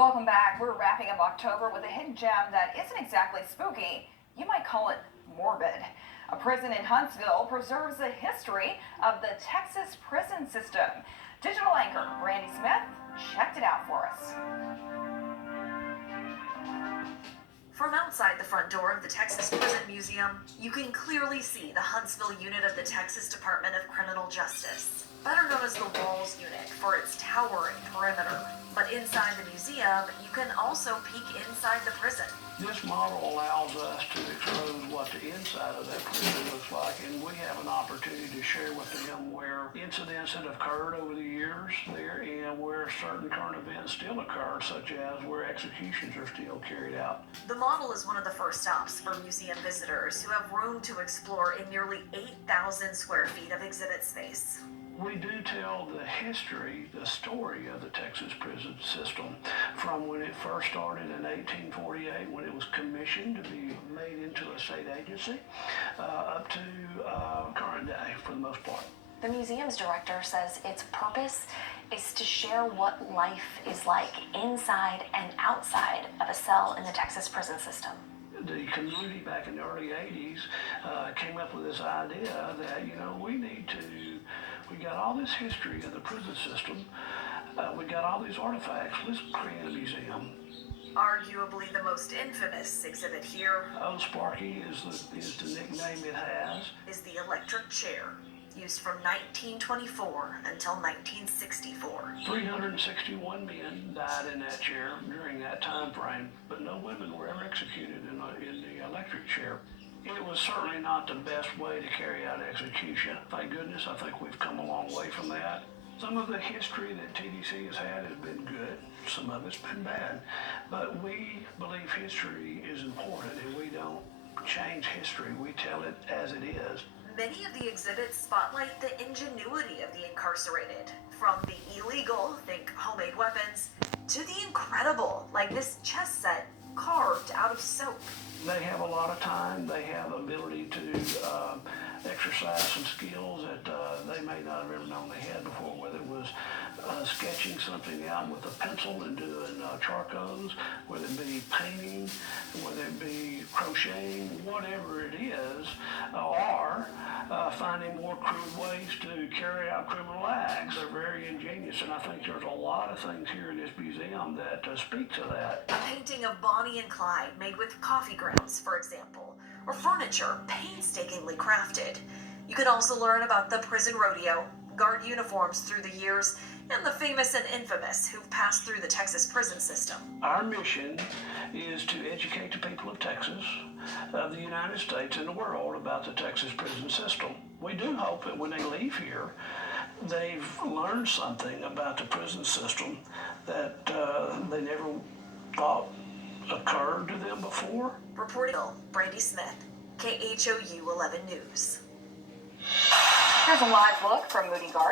Welcome back. We're wrapping up October with a hidden gem that isn't exactly spooky. You might call it morbid. A prison in Huntsville preserves the history of the Texas prison system. Digital anchor Brandi Smith checked it out for us. From outside the front door of the Texas Prison Museum, you can clearly see the Huntsville unit of the Texas Department of Criminal Justice, better known as the Walls Unit for its towering perimeter. But inside the museum, you can also peek inside the prison. This model allows us to expose what the inside of that prison looks like, and we have an opportunity to share with them where incidents that have occurred over the years there and where certain current events still occur, such as where executions are still carried out. The model is one of the first stops for museum visitors who have room to explore in nearly 8,000 square feet of exhibit space. We do tell the history, the story of the Texas prison system from when it first started in 1848, when it was commissioned to be made into a state agency, up to current day for the most part. The museum's director says its purpose is to share what life is like inside and outside of a cell in the Texas prison system. The community back in the early 80s came up with this idea that, we got all this history of the prison system, we got all these artifacts, let's create a museum. Arguably the most infamous exhibit here Old Sparky is the nickname it has. is the electric chair, used from 1924 until 1964. 361 men died in that chair during that time frame, but no women were ever executed in the electric chair. It was certainly not the best way to carry out execution. Thank goodness, I think we've come a long way from that. Some of the history that TDC has had has been good, some of it's been bad, but we believe history is important and we don't change history, we tell it as it is. Many of the exhibits spotlight the ingenuity of the incarcerated, from the illegal, think homemade weapons, to the incredible, like this chess set carved out of soap. They have a lot of time, they have ability to exercise some skills that they may not have ever known they had before, whether it was sketching something out with a pencil and doing charcoals, whether it be painting, whether it be crocheting, whatever it is, or finding more crude ways to carry out criminal acts. They're very ingenious, and I think there's a lot of things here in this museum that speak to that. A painting of Bonnie and Clyde made with coffee grounds, for example, or furniture painstakingly crafted. You can also learn about the prison rodeo, guard uniforms through the years, and the famous and infamous who've passed through the Texas prison system. Our mission is to educate the people of Texas, of the United States and the world about the Texas prison system. We do hope that when they leave here, they've learned something about the prison system that they never thought occurred to them before. Reporting Brandi Smith, KHOU 11 News. Here's a live look from Moody Garden.